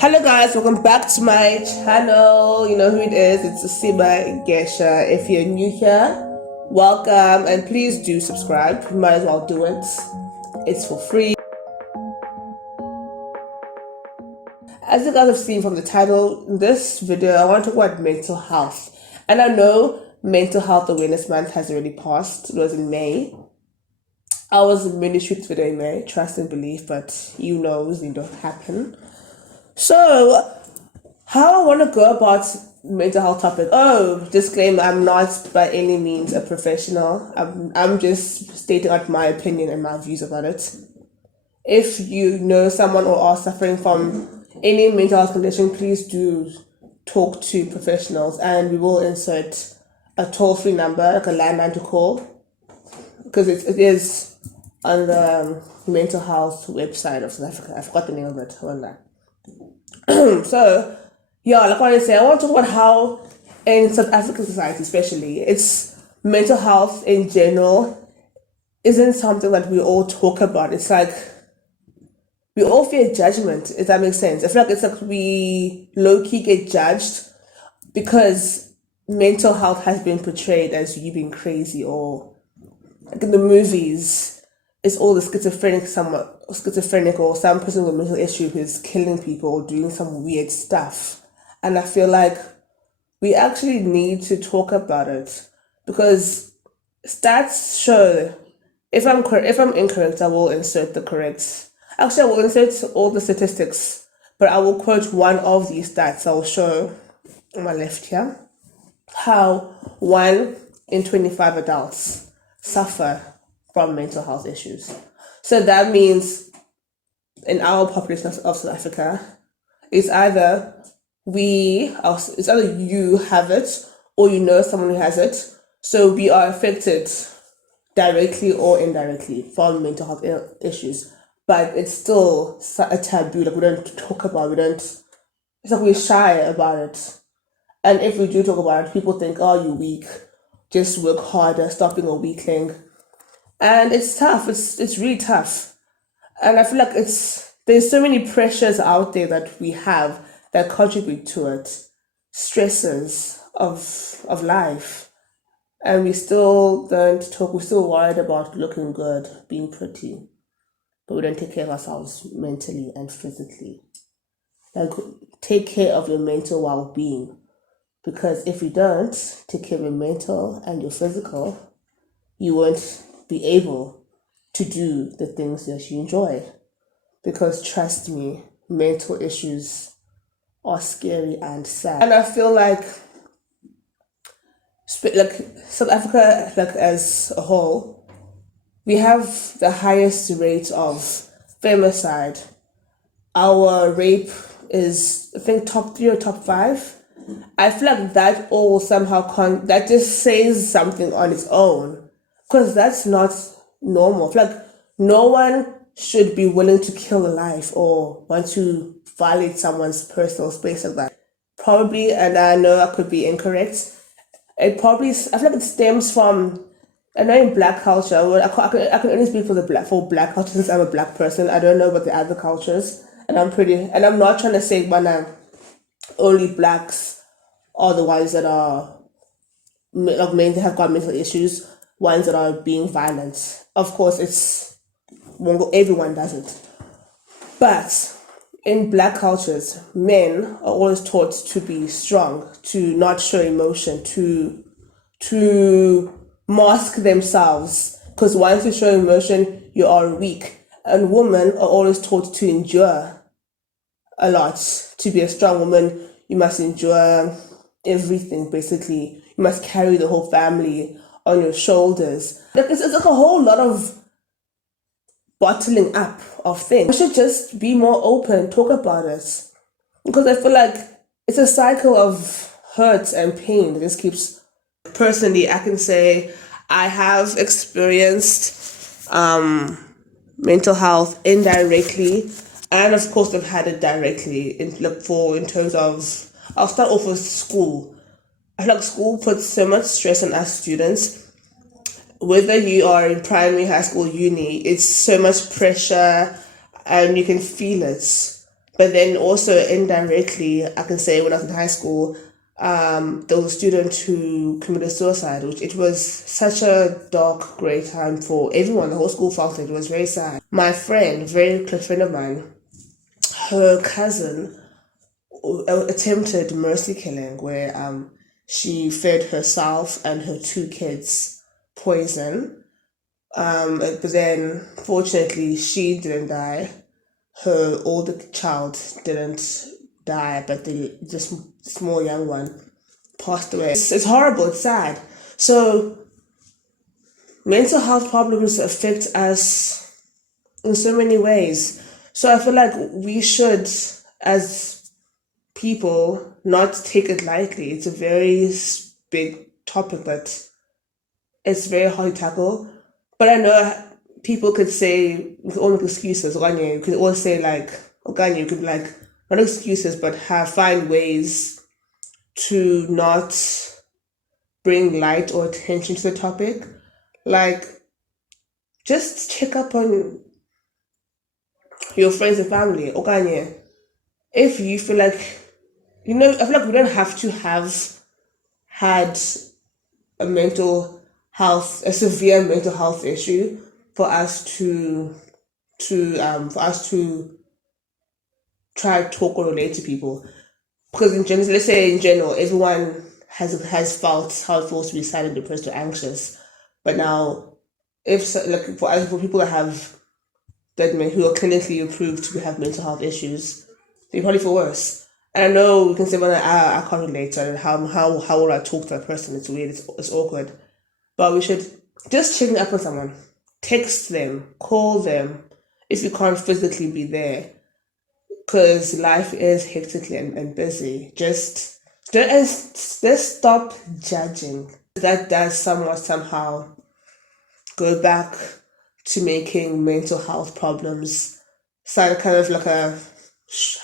Hello guys, welcome back to my channel. You know who it is, it's SIBA GESHA. If you're new here, welcome and please do subscribe. You might as well do it. It's for free. As you guys have seen from the title, in this video I want to talk about mental health. And I know Mental Health Awareness Month has already passed. It was in May. I was in mini shoots video in May, trust and believe, but you know it don't happen. So, how I want to go about mental health topic. Oh, disclaimer, I'm not by any means a professional. I'm just stating out my opinion and my views about it. If you know someone or are suffering from any mental health condition, please do talk to professionals, and we will insert a toll-free number, like a landline to call, because it is on the mental health website of South Africa. I forgot the name of it. On that. So, yeah, like what I say, I want to talk about how in South African society especially, it's mental health in general isn't something that we all talk about. It's like we all fear judgment, if that makes sense. I feel like it's like we low-key get judged because mental health has been portrayed as you being crazy, or like in the movies, it's all the schizophrenic or some person with a mental issue who's killing people or doing some weird stuff. And I feel like we actually need to talk about it because stats show, if I'm incorrect, I will insert the correct. Actually, I will insert all the statistics, but I will quote one of these stats. I will show on my left here how 1 in 25 adults suffer from mental health issues. So that means in our population of South Africa, it's either you have it or you know someone who has it. So we are affected directly or indirectly from mental health issues. But it's still a taboo. Like we don't talk about it. It's like we're shy about it. And if we do talk about it, people think, oh, you're weak. Just work harder, stop being a weakling. And it's tough. It's really tough. And I feel like there's so many pressures out there that we have that contribute to it. Stresses of life. And we still don't talk. We're still worried about looking good, being pretty. But we don't take care of ourselves mentally and physically. Like, take care of your mental well-being. Because if you don't take care of your mental and your physical, you won't be able to do the things that you enjoy. Because trust me, mental issues are scary and sad. And I feel like South Africa, like as a whole, we have the highest rate of femicide. Our rape is, I think, top 3 or top 5. I feel like that all somehow that just says something on its own. Because that's not normal. I feel like no one should be willing to kill a life or want to violate someone's personal space like that. Probably, and I know I could be incorrect, I feel like it stems from, I know in black culture, I can only speak for black culture since I'm a black person. I don't know about the other cultures. And I'm not trying to say when only blacks are the ones that are like have got mental issues, ones that are being violent. Of course, everyone does it. But in black cultures, men are always taught to be strong, to not show emotion, to mask themselves. Because once you show emotion, you are weak. And women are always taught to endure a lot. To be a strong woman, you must endure everything, basically. You must carry the whole family on your shoulders. It's like a whole lot of bottling up of things. We should just be more open, talk about it. Because I feel like it's a cycle of hurt and pain that just keeps. Personally, I can say I have experienced mental health indirectly, and of course I've had it directly in terms of, I'll start off with school. I feel like school puts so much stress on us students. Whether you are in primary, high school, uni, it's so much pressure and you can feel it. But then also indirectly, I can say when I was in high school, there was a student who committed suicide, which it was such a dark, grey time for everyone. The whole school felt it. It was very sad. My friend, very close friend of mine, her cousin attempted mercy killing where she fed herself and her two kids poison. But then fortunately she didn't die. Her older child didn't die, but the small young one passed away. It's horrible, it's sad. So mental health problems affect us in so many ways. So I feel like we should, as people, not take it lightly. It's a very big topic, but it's very hard to tackle. But I know people could say, we could all make excuses. Oganye, you could all say like, Oganye, you could like, not excuses, but find ways to not bring light or attention to the topic. Like, just check up on your friends and family. Oganye, if you feel like, I feel like we don't have to have had a severe mental health issue for us to try to talk or relate to people. Because in general, let's say in general, everyone has felt how it feels to be sad and depressed or anxious. But now, for people that have who are clinically approved to have mental health issues, they probably feel worse. And I know we can say, well, I can't relate to it. How will I talk to that person? It's weird. It's awkward. But we should just check up on someone, text them, call them if you can't physically be there, because life is hectic and busy. Just stop judging. That does somehow go back to making mental health problems sound kind of like a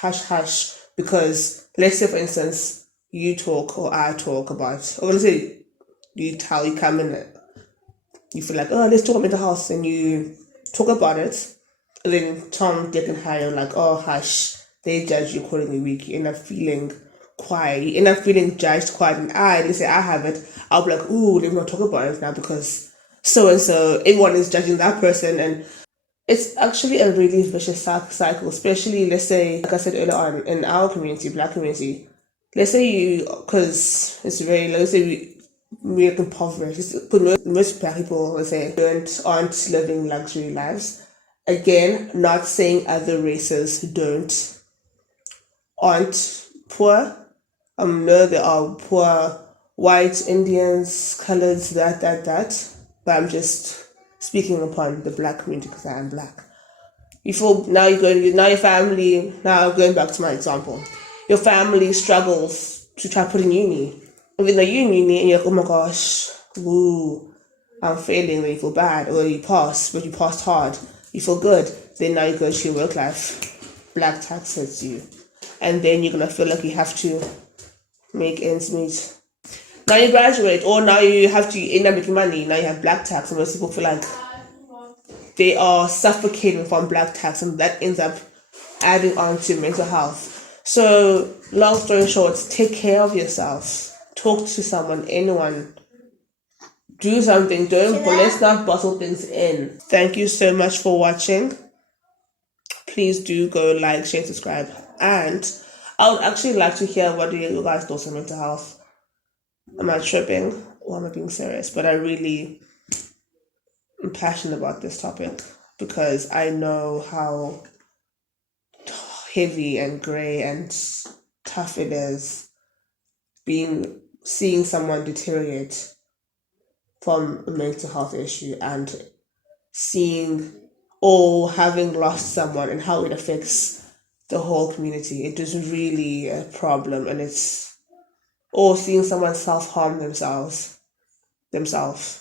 hush hush. Because let's say, for instance, you talk or I talk about, or let's say you come in, you feel like, oh, let's talk about mental health, and you talk about it, and then Tom, Dick, and Harry are like, oh, hush, they judge you accordingly weak. You end up feeling quiet, you end up feeling judged quiet, and let's say I have it, I'll be like, ooh, let me not talk about it now because so and so, everyone is judging that person, and it's actually a really vicious cycle, especially, let's say, like I said earlier on, in our community, Black community. Let's say because it's very, let's say we're impoverished. Because most Black people, let's say, aren't living luxury lives. Again, not saying other races aren't poor. No, there are poor white, Indians, colors, that. But I'm just speaking upon the Black community because I am Black. Now your family, now going back to my example, your family struggles to try put in uni. And then you're in uni and you're like, oh my gosh, ooh, I'm failing, then you feel bad, or you pass, but you passed hard, you feel good, then now you go to your work life, Black tax hits you. And then you're gonna feel like you have to make ends meet. Now you graduate, or now you have to end up making money, now you have Black tax, and most people feel like they are suffocating from Black tax, and that ends up adding on to mental health. So, long story short, take care of yourself. Talk to someone, anyone. Do something. Let's not bottle things in. Thank you so much for watching. Please do go like, share, subscribe. And I would actually like to hear what you guys thoughts on mental health. Am I tripping or am I being serious? But I really am passionate about this topic because I know how heavy and grey and tough it is seeing someone deteriorate from a mental health issue, and seeing or having lost someone and how it affects the whole community. It is really a problem, and or seeing someone self-harm themselves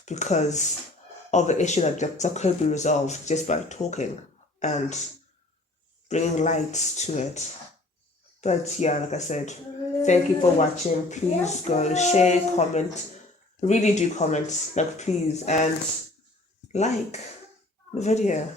because of an issue that could be resolved just by talking and bringing light to it. But yeah, like I said, thank you for watching. Please go share, comment, really do comment, like please, and like the video.